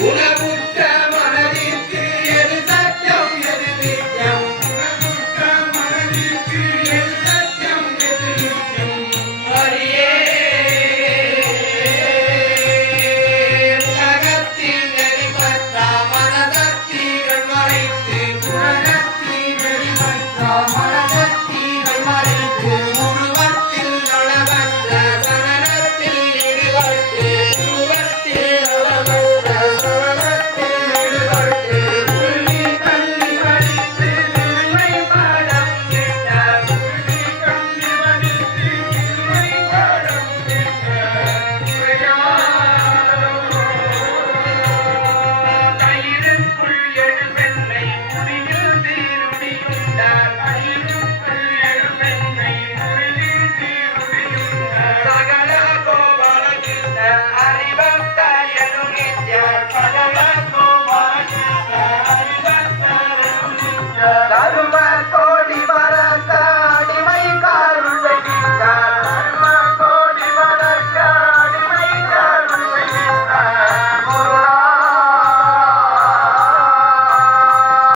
Whatever.